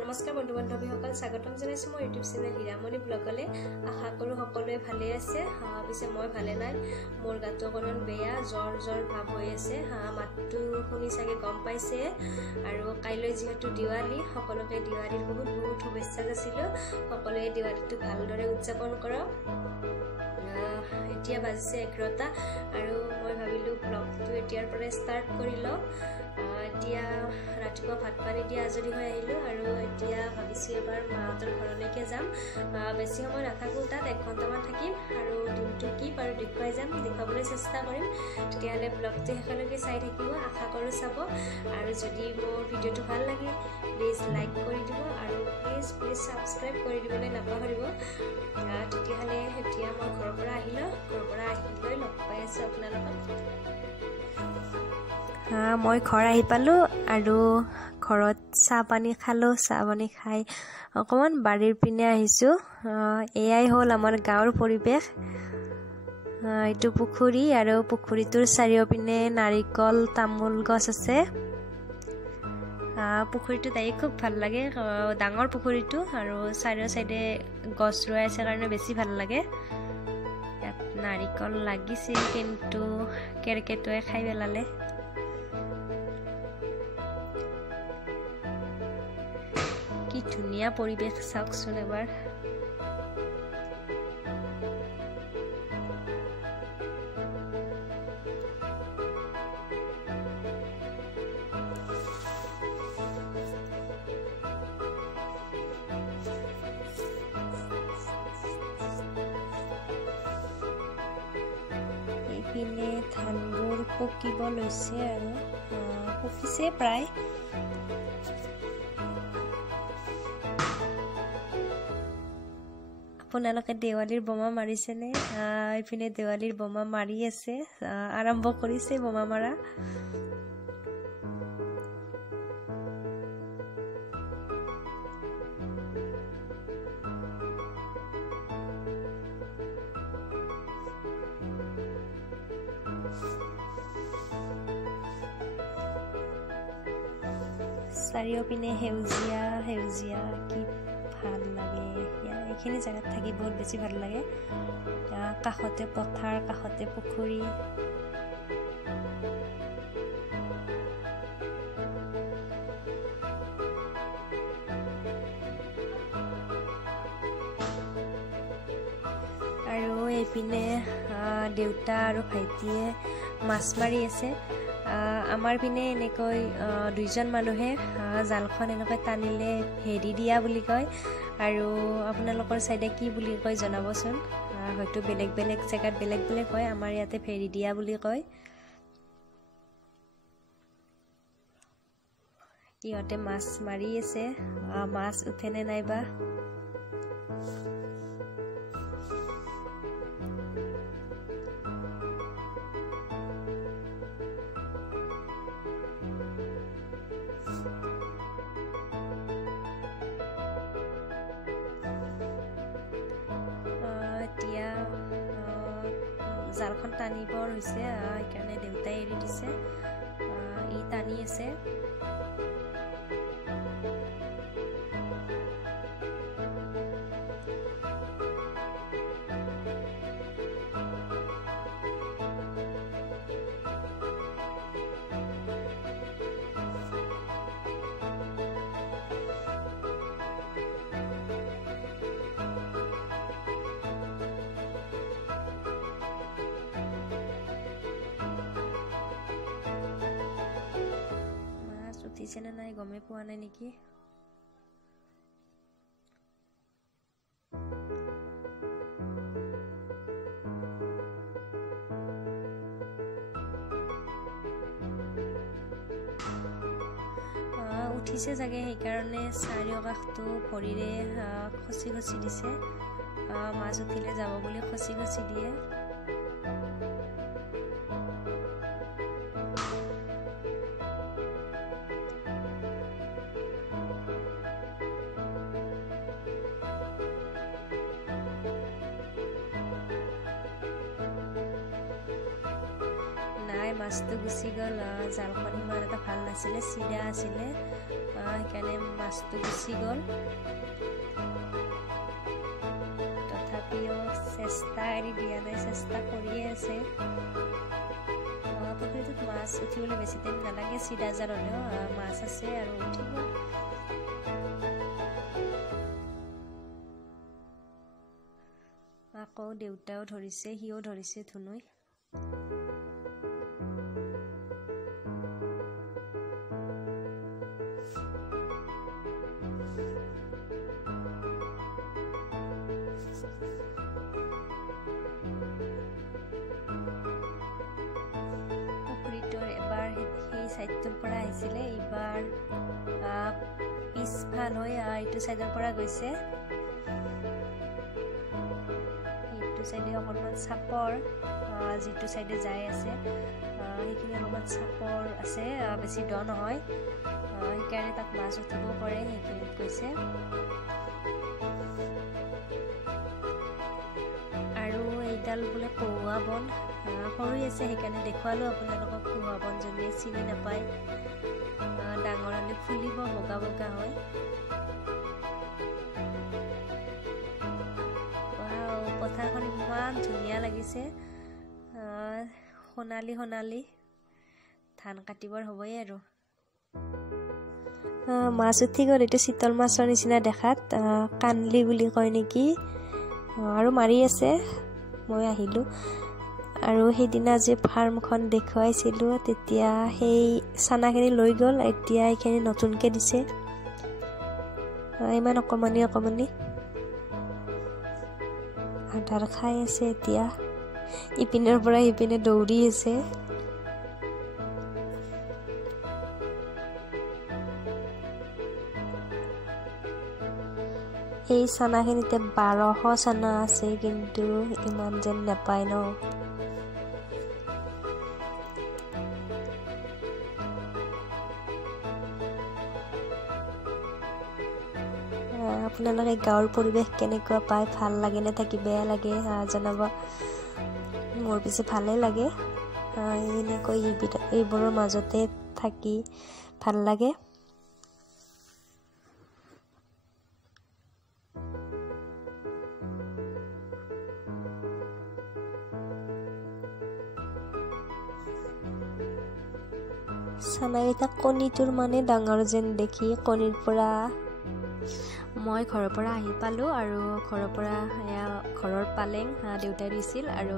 নমস্কাৰ বন্ধু বান্ধৱীসকল, স্বাগতম জনাইছো মোৰ ইউটিউব চেনেল হীৰামণি ব্লগলৈ। আশা কৰোঁ সকলোৱে ভালে আছে। পিছে মই ভালে নাই, মোৰ গাটো অকণমান বেয়া, জ্বৰ ভাৱ হৈ আছে। মাতটো শুনি চাগে গম পাইছে। আৰু কাইলৈ যিহেতু দিৱালী, সকলোকে দিৱালীৰ বহুত শুভেচ্ছা যাচিলোঁ। সকলোৱে দিৱালীটো ভালদৰে উদযাপন কৰক। এতিয়া বাজিছে 11টা আৰু মই ভাবিলোঁ ব্লগটো এতিয়াৰ পৰাই ষ্টাৰ্ট কৰি লওঁ। এতিয়া ৰাতিপুৱা ভাত পানী দি আজৰি হৈ আহিলোঁ আৰু এতিয়া ভাবিছোঁ এবাৰ মাহঁতৰ ঘৰলৈকে যাম। বেছি সময় নাথাকোঁ, তাত 1 ঘণ্টামান থাকিম আৰু দিনটো কি পাৰোঁ দেখুৱাই যাম, দেখুৱাবলৈ চেষ্টা কৰিম। তেতিয়াহ'লে ব্লগটো শেষলৈকে চাই থাকিব, আশা কৰোঁ চাব। আৰু যদি মোৰ ভিডিঅ'টো ভাল লাগে প্লিজ লাইক কৰি দিব আৰু প্লিজ ছাবস্ক্ৰাইব কৰি দিবলৈ নাপাহৰিব। তেতিয়াহ'লে এতিয়া মই ঘৰৰ পৰা আহিলোঁ, ঘৰৰ পৰা আহিলৈ লগ পাই আছোঁ আপোনালোকক। মই ঘৰ আহি পালোঁ আৰু ঘৰত চাহ পানী খালোঁ। চাহ পানী খাই অকণমান বাৰীৰ পিনে আহিছোঁ। এয়াই হ'ল আমাৰ গাঁৱৰ পৰিৱেশ। এইটো পুখুৰী আৰু পুখুৰীটোৰ চাৰিওপিনে নাৰিকল তামোল গছ আছে। পুখুৰীটো চাই খুব ভাল লাগে, ডাঙৰ পুখুৰীটো আৰু চাৰিও চাইডে গছ ৰুৱাই আছে কাৰণে বেছি ভাল লাগে। ইয়াত নাৰিকল লাগিছিল কিন্তু কেৰ্কেটুৱাই খাই পেলালে। কি ধুনীয়া পৰিৱেশ চাওকচোন এবাৰ। এইপিনে ধানবোৰ পকিব লৈছে আৰু পকিছে প্ৰায়। আপোনালোকে দেৱালীৰ বোমা মাৰিছেনে? এইপিনে দেৱালীৰ বোমা মাৰি আছে, আৰম্ভ কৰিছে বোমা মাৰা। চাৰিওপিনে সেউজীয়া সেউজীয়া, কি ভাল লাগে। এইখিনি জেগাত থাকি বহুত বেছি ভাল লাগে। কাষতে পথাৰ, কাষতে পুখুৰী। আৰু এইপিনে দেউতা আৰু ভাইটিয়ে মাছ মাৰি আছে। আমাৰ পিনে এনেকৈ 2জন মানুহে জালখন এনেকৈ টানিলে হেৰি দিয়া বুলি কয়। আৰু আপোনালোকৰ চাইডে কি বুলি কয় জনাবচোন। হয়তো বেলেগ বেলেগ জেগাত বেলেগ বেলেগ কয়, আমাৰ ইয়াতে ফেৰি দিয়া বুলি কয়। ইহঁতে মাছ মাৰি আছে, মাছ উঠেনে নাইবা। এতিয়া জালখন টানিবৰ হৈছে, সেইকাৰণে দেউতাই এৰি দিছে। ই টানি আছে। উঠিছেনে নাই গমেই পোৱা নাই নেকি। উঠিছে চাগে, সেইকাৰণে চাৰিওকাষটো ভৰিৰে খচি খচি দিছে। মাছ উঠিলে যাব বুলি খচি খচি দিয়ে। মাছটো গুচি গ'ল। জালখন ইমান এটা ভাল নাছিলে, চিধা আছিলে, সেইকাৰণে মাছটো গুচি গ'ল। তথাপিও চেষ্টা এৰি দিয়া নাই, চেষ্টা কৰিয়ে আছে। পুখুৰীটোত মাছ উঠিবলৈ বেছি টাইম নালাগে, চিধাজাৰ হ'লেও মাছ আছে আৰু উঠিব। আকৌ দেউতাও ধৰিছে, সিও ধৰিছে ধুনুই। পুখুৰীটোৰ এবাৰ সেই চাইডটোৰ পৰা আহিছিলে, এইবাৰ পিছফাল হৈ এইটো চাইডৰ পৰা গৈছে। এইটো চাইডে অকণমান চাপৰ, যিটো চাইডে যাই আছে সেইখিনি অলপমান চাপৰ আছে, বেছি দ নহয়, সেইকাৰণে তাত মাছ উঠিব পাৰে, সেইখিনিত গৈছে। আৰু এইডাল বোলে কহুৱা বন, সৰু আছে সেইকাৰণে দেখুৱালোঁ আপোনালোকক। কহুৱা বন যোনে চিনি নাপায়, ডাঙৰ হ'লে ফুলিব, বগা বগা হয়। পথাৰখন ইমান ধুনীয়া লাগিছে, সোণালী সোণালী, ধান কাটিবৰ হ'বই আৰু। মাছ উঠি গ'ল, এইটো চিতল মাছৰ নিচিনা দেখাত, কানলি বুলি কয় নেকি, আৰু মাৰি আছে। মই আহিলোঁ আৰু সেইদিনা যে ফাৰ্মখন দেখুৱাইছিলোঁ তেতিয়া সেই চানাখিনি লৈ গ'ল, এতিয়া এইখিনি নতুনকৈ দিছে। ইমান অকণমানি অকণমানি আধাৰ খাই আছে। এতিয়া ইপিনৰ পৰা সিপিনে দৌৰি আছে। এই চানাখিনিতে 1200 চানা আছে, কিন্তু ইমান যেন নাপায় ন। আপোনালোকে গাঁৱৰ পৰিৱেশ কেনেকুৱা পায়, ভাল লাগে নে থাকি বেয়া লাগে জনাব। মোৰ পিছে ভালেই লাগে, এনেকৈ এইবোৰৰ মাজতে থাকি ভাল লাগে। চানাকেইটা কণীটোৰ মানে ডাঙৰ যেন দেখি কণীৰ পৰা মই ঘৰৰ পৰা আহি পালোঁ, আৰু ঘৰৰ পৰা এয়া ঘৰৰ পালেং দেউতাই দিছিল, আৰু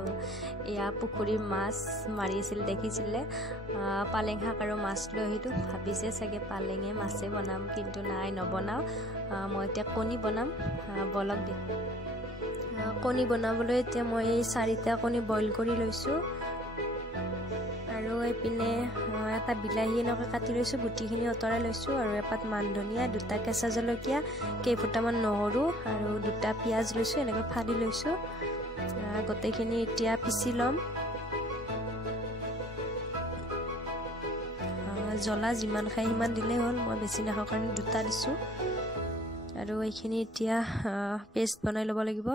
এয়া পুখুৰীৰ মাছ মাৰি আছিল দেখিছিলে। পালেং শাক আৰু মাছ লৈ আহিলোঁ, ভাবিছে চাগে পালেঙে মাছে বনাম, কিন্তু নাই, নবনাওঁ। মই এতিয়া কণী বনাম, বলক দে। কণী বনাবলৈ এতিয়া মই 4টা কণী বইল কৰি লৈছোঁ, আৰু এইপিনে এটা বিলাহী এনেকৈ কাটি লৈছোঁ, গুটিখিনি আঁতৰাই লৈছোঁ, আৰু এপাত মান ধনিয়া, 2টা কেঁচা জলকীয়া, কেইফুটামান নহৰু আৰু 2টা পিঁয়াজ লৈছোঁ, এনেকৈ ফালি লৈছোঁ। গোটেইখিনি এতিয়া পিচি ল'ম। জ্বলা যিমান খাই সিমান দিলেই হ'ল, মই বেছি নাখাওঁ কাৰণে 2টা দিছোঁ। আৰু এইখিনি এতিয়া পেষ্ট বনাই ল'ব লাগিব।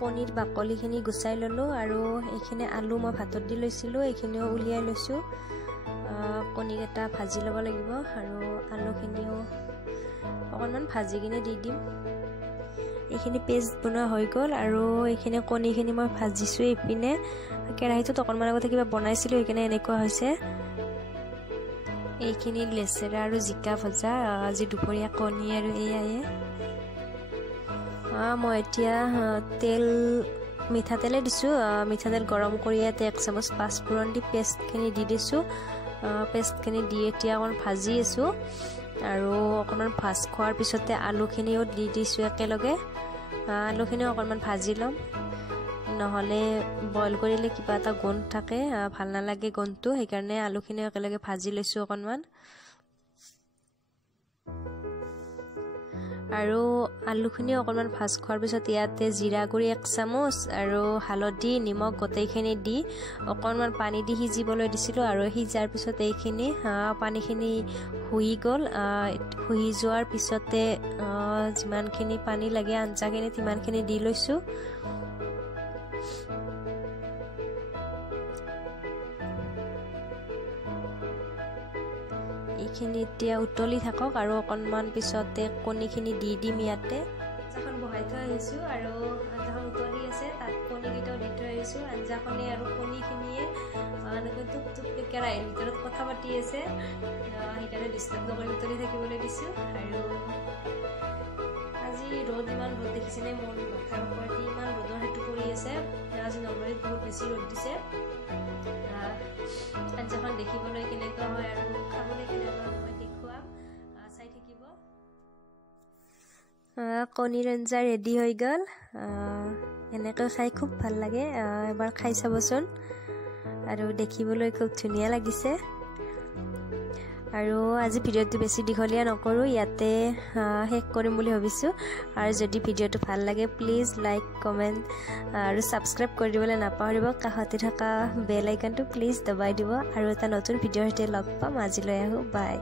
কণীৰ বাকলিখিনি গুচাই ল'লোঁ, আৰু এইখিনি আলু মই ভাতত দি লৈছিলোঁ, এইখিনিও উলিয়াই লৈছোঁ। কণীকেইটা ভাজি ল'ব লাগিব, আৰু আলুখিনিও অকণমান ভাজি কিনে দি দিম। এইখিনি পেষ্ট বনোৱা হৈ গ'ল, আৰু এইখিনি কণীখিনি মই ভাজিছোঁ। এইপিনে কেৰাহীটোত অকণমান আগতে কিবা বনাইছিলোঁ, সেইকাৰণে এনেকুৱা হৈছে। এইখিনি লেচেৰা আৰু জিকা ভজা, আজি দুপৰীয়া কণী আৰু এয়াই। মই এতিয়া মিঠাতেলে দিছোঁ, মিঠাতেল গৰম কৰি ইয়াতে 1 চামুচ পাঁচফোৰণ দি পেষ্টখিনি দি দিছোঁ। পেষ্টখিনি দি এতিয়া অকণমান ভাজি আছোঁ, আৰু অকণমান ভাজ খোৱাৰ পিছতে আলুখিনিও দি দিছোঁ একেলগে। আলুখিনিও অকণমান ভাজি ল'ম, নহ'লে বইল কৰিলে কিবা এটা গোন্ধ থাকে, ভাল নালাগে গোন্ধটো, সেইকাৰণে আলুখিনিও একেলগে ভাজি লৈছোঁ অকণমান। আৰু আলুখিনি অকণমান ভাজ খোৱাৰ পিছত ইয়াতে জিৰা গুড়ি 1 চামুচ আৰু হালধি নিমখ গোটেইখিনি দি অকণমান পানী দি সিজিবলৈ দিছিলোঁ। আৰু সিজাৰ পিছত এইখিনি পানীখিনি হুই গ'ল। হুই যোৱাৰ পিছতে যিমানখিনি পানী লাগে আঞ্জাখিনি সিমানখিনি দি লৈছোঁ। এইখিনি এতিয়া উতলি থাকক আৰু অকণমান পিছতে কণীখিনি দি দিম। ইয়াতে আঞ্জাখন বহাই থৈ আহিছোঁ আৰু আঞ্জাখন উতলি আছে, তাত কণীকেইটাও দি থৈ আহিছোঁ। আঞ্জাখনে আৰু কণীখিনিয়ে এনেকৈ টুপ টুপকৈ কেৰাহীৰ ভিতৰত কথা পাতি আছে, সেইকাৰণে ডিষ্টাৰ্ব নকৰি উতলি থাকিবলৈ দিছোঁ। আৰু আজি ৰ'দ ইমান ৰ'দ দেখিছেনে, মোৰ মাথাৰ ওপৰত ইমান ৰ'দৰ সেইটো পৰি আছে। আজি নলবাৰীত বহুত বেছি ৰ'দ দিছে। আঞ্জাখন দেখিবলৈ কেনেকুৱা হয় আৰু খাবলৈ কেনেকুৱা হয় দেখুৱাম, চাই থাকিব। কণীৰ আঞ্জা ৰেডি হৈ গ'ল। এনেকৈ খাই খুব ভাল লাগে, এবাৰ খাই চাবচোন। আৰু দেখিবলৈ খুব ধুনীয়া লাগিছে। আৰু আজি ভিডিঅ'টো বেছি দীঘলীয়া নকৰোঁ, ইয়াতে শেষ কৰিম বুলি ভাবিছোঁ। আৰু যদি ভিডিঅ'টো ভাল লাগে প্লিজ লাইক কমেণ্ট আৰু ছাবস্ক্ৰাইব কৰি দিবলৈ নাপাহৰিব। কাষতে থকা বেল আইকনটো প্লিজ দবাই দিব। আৰু এটা নতুন ভিডিঅ'ৰ সৈতে লগ পাম। আজিলৈ আহোঁ, বাই।